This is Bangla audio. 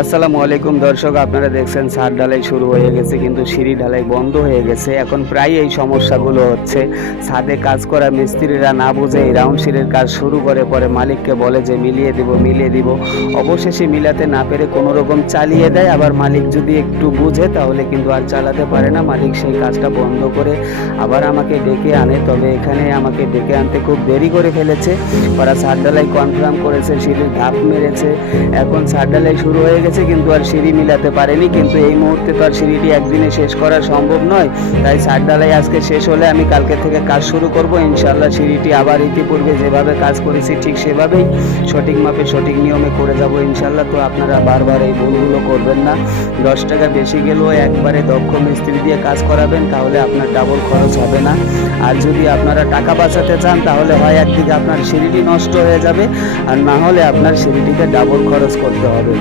আসসালামু আলাইকুম দর্শক, আপনারা দেখছেন ছাদ ঢালাই শুরু হয়ে গেছে কিন্তু সিঁড়ি ঢালাই বন্ধ হয়ে গেছে। এখন প্রায় এই সমস্যাগুলো হচ্ছে। ছাদে কাজ করা মিস্ত্রিরা না বুঝে এই রাউন্ড সিঁড়ির কাজ শুরু করে, পরে মালিককে বলে যে মিলিয়ে দিব। অবশেষে মিলাতে না পেরে কোনো রকম চালিয়ে দেয়। আবার মালিক যদি একটু বুঝে তাহলে কিন্তু আর চালাতে পারে না। মালিক সেই কাজটা বন্ধ করে আবার আমাকে ডেকে আনে, তবে এখানে আমাকে ডেকে আনতে খুব দেরি করে ফেলেছে। ওরা ছাদ ঢালাই কনফার্ম করেছে, সিঁড়ির ধাপ মেরেছে, এখন ছাদ ঢালাই শুরু হয়ে গেছে কিন্তু আর সিঁড়ি মিলাতে পারেনি। কিন্তু এই মুহূর্তে তো আর সিঁড়িটি একদিনে শেষ করা সম্ভব নয়, তাই ছাদ ঢালাই আজকে শেষ হলে আমি কালকে থেকে কাজ শুরু করব ইনশাআল্লাহ। সিঁড়িটি আবার ইতিপূর্বে যেভাবে কাজ করেছি ঠিক সেভাবেই সঠিক মাপে সঠিক নিয়মে করে যাব ইনশাআল্লাহ। তো আপনারা বারবার এই ভুলগুলো করবেন না। 10 টাকা বেশি গেলেও একবারে দক্ষ মিস্ত্রি দিয়ে কাজ করাবেন, তাহলে আপনার ডাবল খরচ হবে না। আর যদি আপনারা টাকা বাঁচাতে চান তাহলে হয় একদিকে আপনার সিঁড়িটি নষ্ট হয়ে যাবে, আর না হলে আপনার সিঁড়িটিকে ডাবল খরচ করতে হবে।